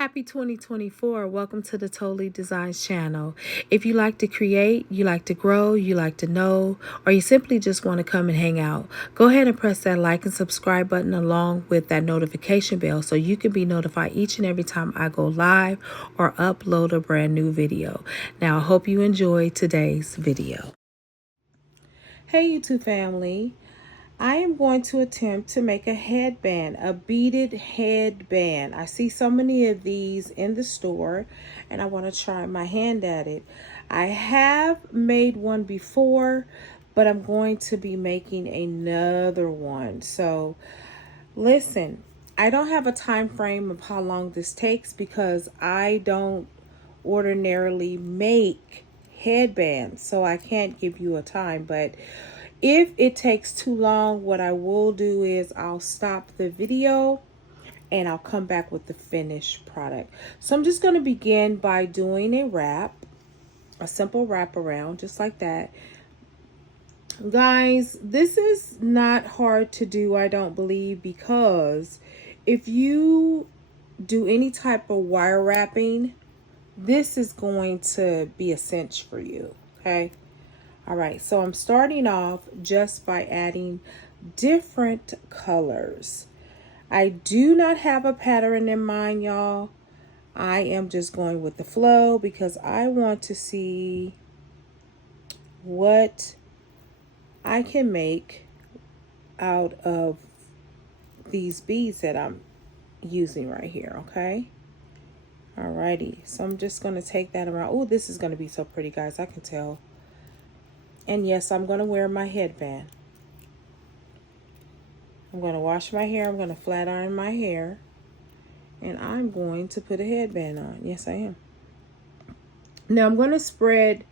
Happy 2024. Welcome to the Totally Designs channel. If you like to create, you like to grow, you like to know, or you simply just want to come and hang out, go ahead and press that like and subscribe button along with that notification bell so you can be notified each and every time I go live or upload a brand new video. Now, I hope you enjoy today's video. Hey, YouTube family. I am going to attempt to make a headband, a beaded headband. I see so many of these in the store and I want to try my hand at it. I have made one before, but I'm going to be making another one. So listen, I don't have a time frame of how long this takes because I don't ordinarily make headbands, so I can't give you a time, but if it takes too long, what I will do is I'll stop the video and I'll come back with the finished product. So I'm just going to begin by doing a wrap, a simple wrap around, just like that. Guys, this is not hard to do, I don't believe, because if you do any type of wire wrapping, this is going to be a cinch for you, okay? All right, so I'm starting off just by adding different colors. I do not have a pattern in mind, y'all. I am just going with the flow because I want to see what I can make out of these beads that I'm using right here, okay? Alrighty, so I'm just going to take that around. Oh, this is going to be so pretty, guys. I can tell. And yes, I'm going to wear my headband. I'm going to wash my hair. I'm going to flat iron my hair. And I'm going to put a headband on. Yes, I am. Now, I'm going to spread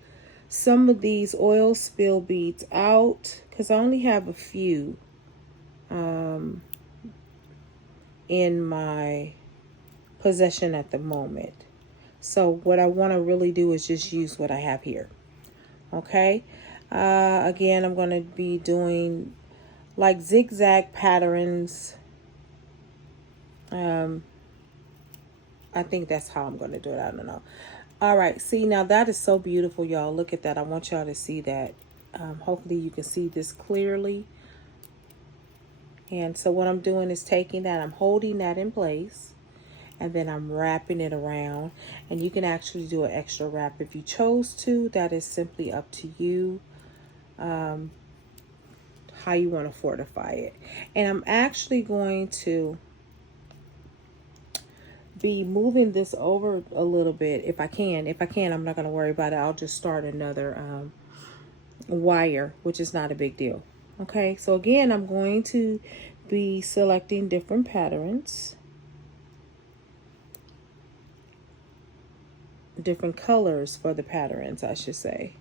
some of these oil spill beads out because I only have a few in my possession at the moment. So what I want to really do is just use what I have here. Okay. Again, I'm going to be doing like zigzag patterns. I think that's how I'm going to do it. I don't know. All right. See, now that is so beautiful, y'all. Look at that. I want y'all to see that. Hopefully you can see this clearly. And so what I'm doing is taking that, I'm holding that in place, and then I'm wrapping it around. And you can actually do an extra wrap if you chose to. That is simply up to you. How you want to fortify it. And I'm actually going to be moving this over a little bit if I can. If I can, I'm not going to worry about it. I'll just start another wire, which is not a big deal. Okay, so again, I'm going to be selecting different patterns, different colors for the patterns, I should say.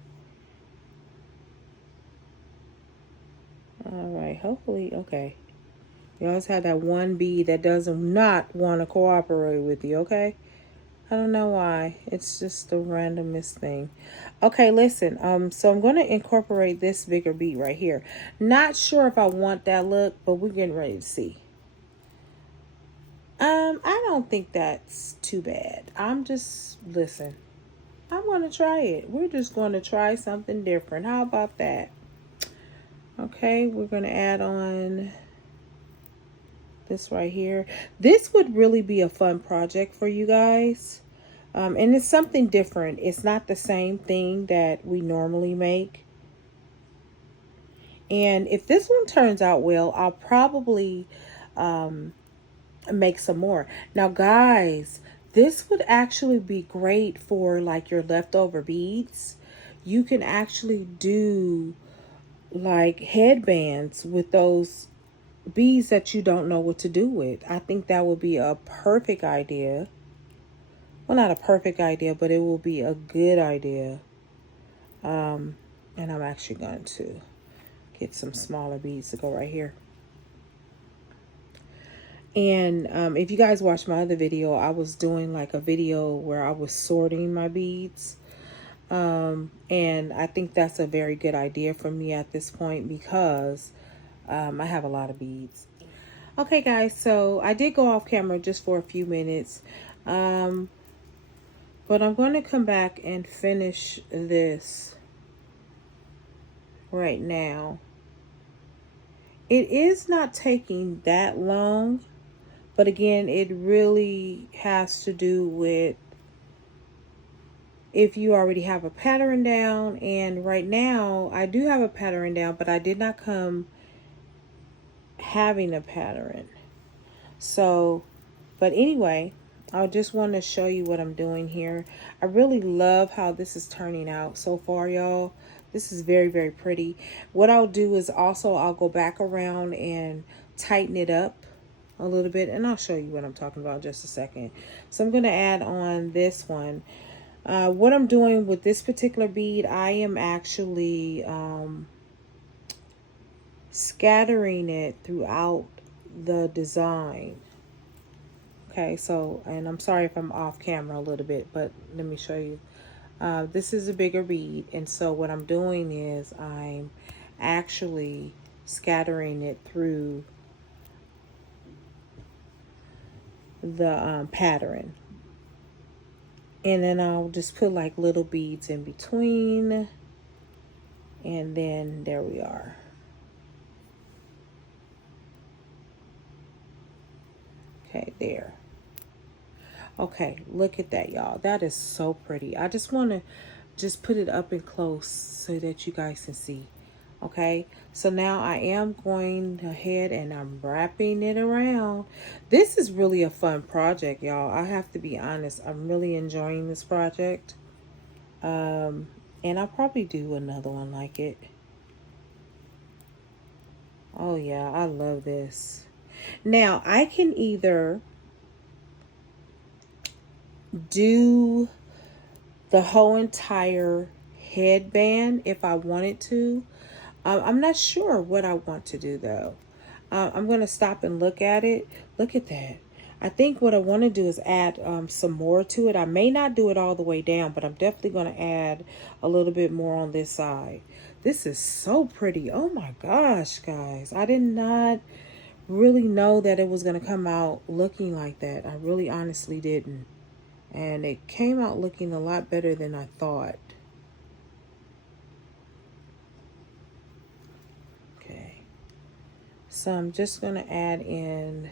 All right, hopefully, okay. You always have that one bead that does not want to cooperate with you, okay? I don't know why. It's just the randomest thing. Okay, listen. So I'm going to incorporate this bigger bead right here. Not sure if I want that look, but we're getting ready to see. I don't think that's too bad. Listen. I'm going to try it. We're just going to try something different. How about that? Okay, we're going to add on this right here. This would really be a fun project for you guys. And it's something different. It's not the same thing that we normally make. And if this one turns out well, I'll probably make some more. Now, guys, this would actually be great for like your leftover beads. You can actually do like headbands with those beads that you don't know what to do with. I think that would be a perfect idea. Well, not a perfect idea, but it will be a good idea. And I'm actually going to get some smaller beads to go right here. And if you guys watched my other video, I was doing like a video where I was sorting my beads. And I think that's a very good idea for me at this point because I have a lot of beads. Okay, guys, so I did go off camera just for a few minutes. But I'm going to come back and finish this right now. It is not taking that long, but again, it really has to do with if you already have a pattern down. And right now I do have a pattern down, but I did not come having a pattern. So, but anyway, I just want to show you what I'm doing here. I really love how this is turning out so far, y'all. This is very, very pretty. What I'll do is also I'll go back around and tighten it up a little bit, and I'll show you what I'm talking about in just a second. So I'm going to add on this one. What I'm doing with this particular bead, I am actually scattering it throughout the design. Okay, so, and I'm sorry if I'm off camera a little bit, but let me show you. This is a bigger bead, and so what I'm doing is I'm actually scattering it through the pattern. And then I'll just put like little beads in between, and then there we are. Okay, there. Okay, look at that, y'all. That is so pretty. I just want to just put it up and close so that you guys can see. Okay, so now I am going ahead and I'm wrapping it around. This is really a fun project, y'all. I have to be honest. I'm really enjoying this project. And I'll probably do another one like it. Oh yeah, I love this. Now I can either do the whole entire headband if I wanted to. I'm not sure what I want to do though. I'm going to stop and look at it. Look at that. I think what I want to do is add some more to it. I may not do it all the way down, but I'm definitely going to add a little bit more on this side. This is so pretty. Oh my gosh, guys. I did not really know that it was going to come out looking like that. I really honestly didn't. And it came out looking a lot better than I thought. Okay. So I'm just going to add in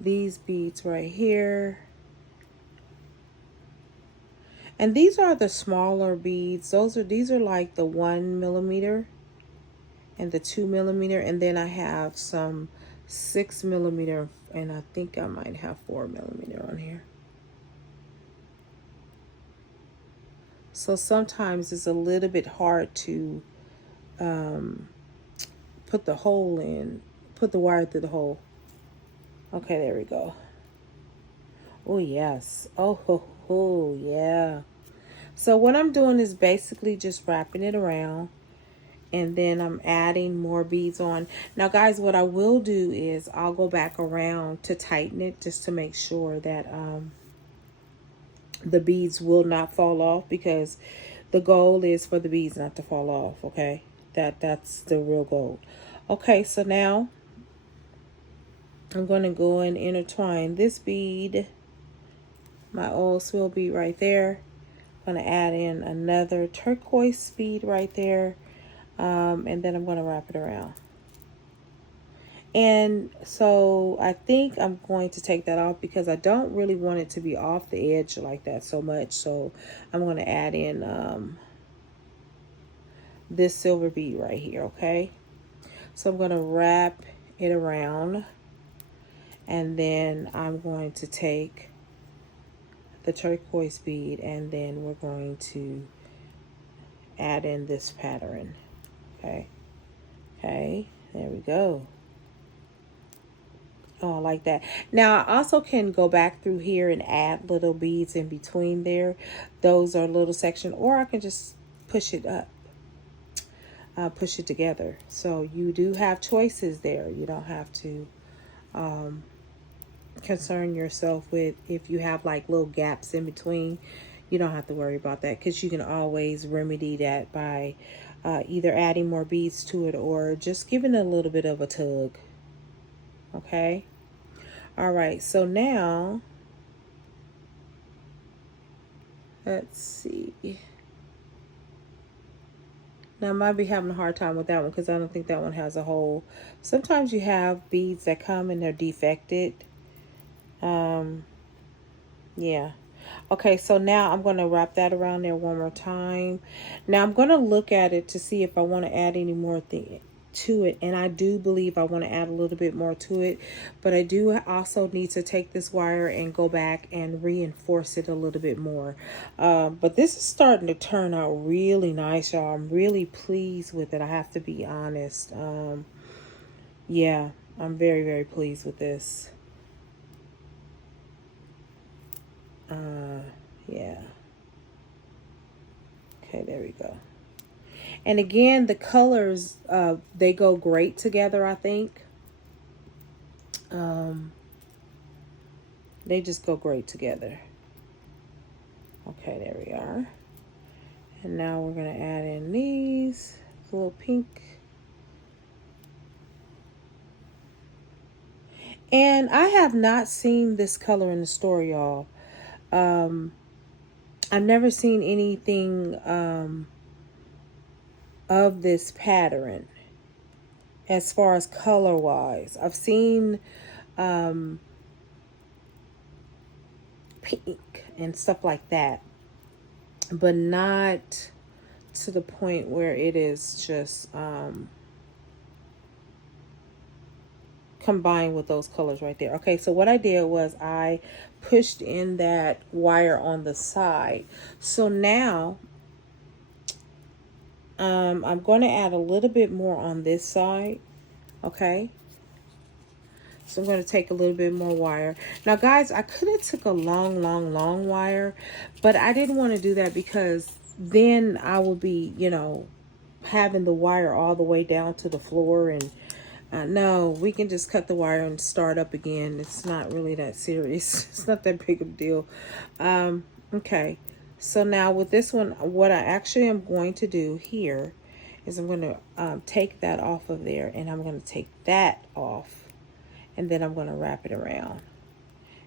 these beads right here. And these are the smaller beads. These are like the 1 millimeter and the 2 millimeter. And then I have some 6 millimeter, and I think I might have 4 millimeter on here. So sometimes it's a little bit hard to put the hole in, put the wire through the hole. Okay, there we go. Oh, yes. Oh, yeah. So what I'm doing is basically just wrapping it around, and then I'm adding more beads on. Now, guys, what I will do is I'll go back around to tighten it just to make sure that the beads will not fall off, because the goal is for the beads not to fall off. Okay, that's the real goal. Okay, so now I'm going to go and intertwine this bead, my oil spill bead right there. I'm going to add in another turquoise bead right there, and then I'm going to wrap it around. And so I think I'm going to take that off because I don't really want it to be off the edge like that so much. So I'm going to add in this silver bead right here, okay? So I'm going to wrap it around, and then I'm going to take the turquoise bead, and then we're going to add in this pattern, okay? Okay, there we go. Oh, I like that. Now, I also can go back through here and add little beads in between there. Those are little section, or I can just push it up, push it together. So you do have choices there. You don't have to concern yourself with if you have like little gaps in between. You don't have to worry about that, because you can always remedy that by either adding more beads to it or just giving it a little bit of a tug. Okay. All right. So now Let's see. Now, I might be having a hard time with that one because I don't think that one has a hole. Sometimes you have beads that come and they're defected. Yeah. Okay, so now I'm going to wrap that around there one more time. Now I'm going to look at it to see if I want to add any more to it. And I do believe I want to add a little bit more to it. But I do also need to take this wire and go back and reinforce it a little bit more. But this is starting to turn out really nice, y'all. I'm really pleased with it. I have to be honest. Yeah, I'm very, very pleased with this. Yeah. Okay, there we go. And again, the colors, they go great together, I think. They just go great together. Okay, there we are. And now we're going to add in these, little pink. And I have not seen this color in the store, y'all. I've never seen anything of this pattern as far as color wise. I've seen pink and stuff like that, but not to the point where it is just combined with those colors right there. Okay, so what I did was I pushed in that wire on the side. So now I'm going to add a little bit more on this side. Okay, so I'm going to take a little bit more wire. Now guys, I could have took a long wire, but I didn't want to do that because then I will be, you know, having the wire all the way down to the floor. And no, we can just cut the wire and start up again. It's not really that serious. It's not that big of a deal. Okay, so now with this one, what I actually am going to do here is I'm going to take that off of there, and I'm going to take that off, and then I'm going to wrap it around,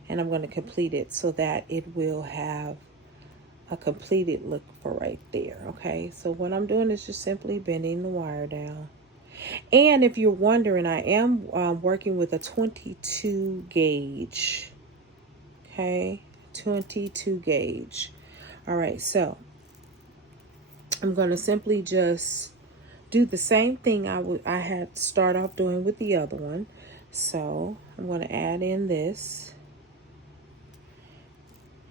and I'm going to complete it so that it will have a completed look for right there. Okay, so what I'm doing is just simply bending the wire down. And if you're wondering, I am working with a 22 gauge. Okay, 22 gauge. All right, so I'm going to simply just do the same thing I had start off doing with the other one. So I'm going to add in this,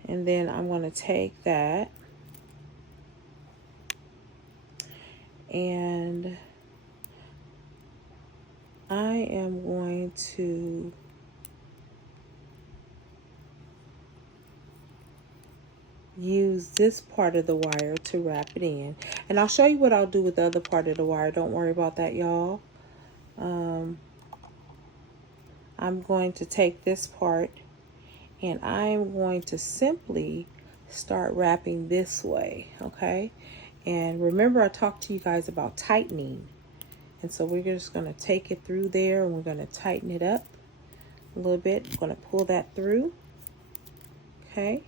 and then I'm going to take that and I am going to use this part of the wire to wrap it in. And I'll show you what I'll do with the other part of the wire. Don't worry about that, y'all. I'm going to take this part and I'm going to simply start wrapping this way, okay? And remember, I talked to you guys about tightening. And so we're just going to take it through there and we're going to tighten it up a little bit. I'm going to pull that through, okay?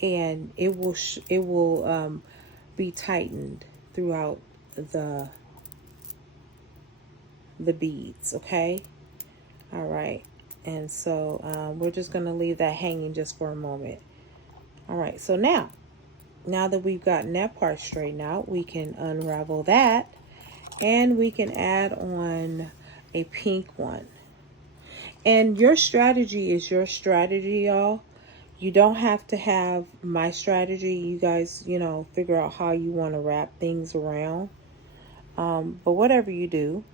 And it will be tightened throughout the beads, okay? All right. And so we're just going to leave that hanging just for a moment. All right. So now that we've gotten that part straightened out, we can unravel that and we can add on a pink one. And your strategy is your strategy, y'all. You don't have to have my strategy. You guys, you know, figure out how you want to wrap things around. But whatever you do.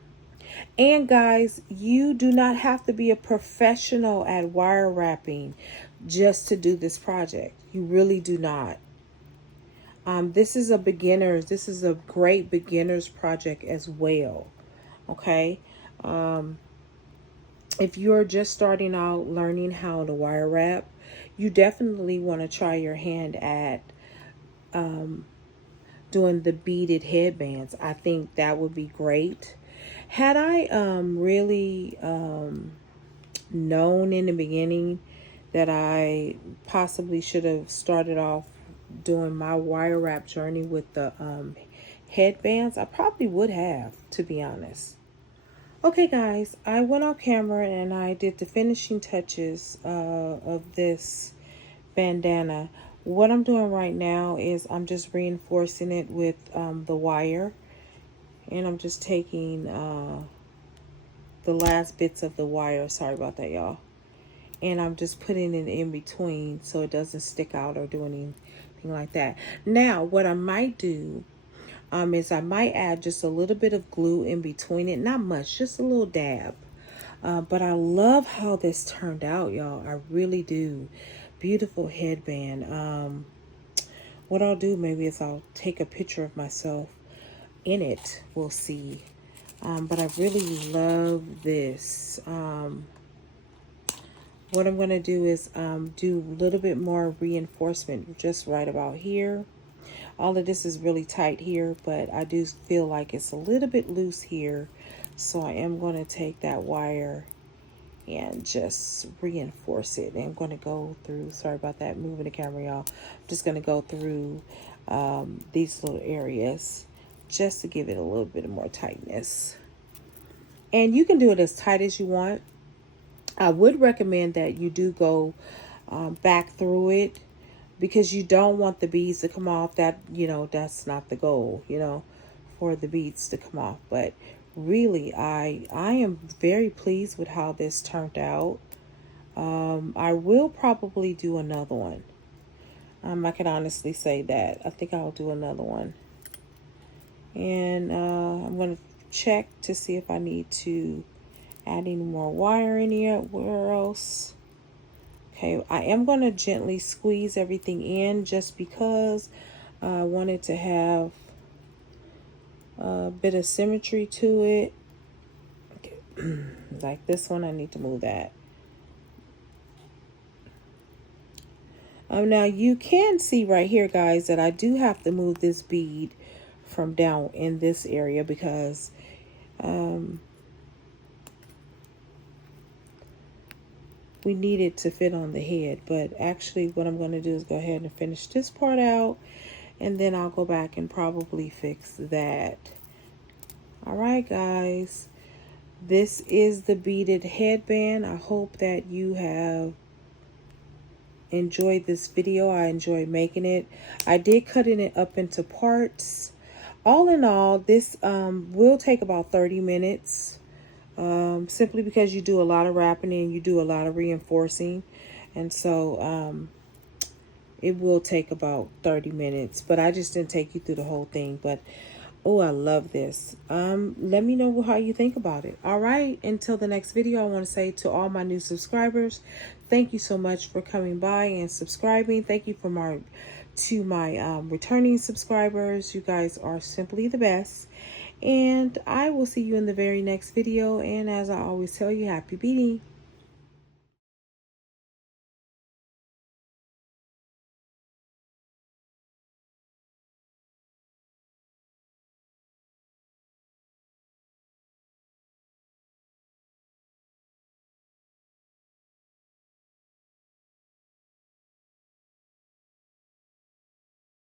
And guys, you do not have to be a professional at wire wrapping just to do this project. You really do not. This is a great beginner's project as well. Okay. If you're just starting out learning how to wire wrap, you definitely want to try your hand at doing the beaded headbands. I think that would be great. Had I really known in the beginning that I possibly should have started off doing my wire wrap journey with the headbands, I probably would have, to be honest. Okay, guys, I went off camera and I did the finishing touches of this bandana. What I'm doing right now is I'm just reinforcing it with the wire, and I'm just taking the last bits of the wire. Sorry about that, y'all. And I'm just putting it in between so it doesn't stick out or do anything like that. Now, what I might do is I might add just a little bit of glue in between it. Not much, just a little dab. But I love how this turned out, y'all. I really do. Beautiful headband. What I'll do maybe is I'll take a picture of myself in it. We'll see. But I really love this. What I'm going to do is do a little bit more reinforcement just right about here. All of this is really tight here, but I do feel like it's a little bit loose here. So I am going to take that wire and just reinforce it. And I'm going to go through, sorry about that, moving the camera, y'all. I'm just going to go through these little areas just to give it a little bit more tightness. And you can do it as tight as you want. I would recommend that you do go back through it, because you don't want the beads to come off. That, you know, that's not the goal, you know, for the beads to come off. But really, I am very pleased with how this turned out. I will probably do another one. I can honestly say that. I think I'll do another one. And I'm going to check to see if I need to add any more wire in here. Where else? Okay, I am going to gently squeeze everything in just because I want it to have a bit of symmetry to it. Okay. Like this one, I need to move that. Now you can see right here, guys, that I do have to move this bead from down in this area because we need it to fit on the head. But actually what I'm going to do is go ahead and finish this part out, and then I'll go back and probably fix that. All right, guys, this is the beaded headband. I hope that you have enjoyed this video. I enjoyed making it. I did cutting it up into parts. All in all, this will take about 30 minutes. Simply because you do a lot of wrapping and you do a lot of reinforcing, and so it will take about 30 minutes, but I just didn't take you through the whole thing. But oh, I love this. Let me know how you think about it. All right, until the next video, I want to say to all my new subscribers, thank you so much for coming by and subscribing. Thank you for my returning subscribers. You guys are simply the best. And I will see you in the very next video. And as I always tell you, happy beading.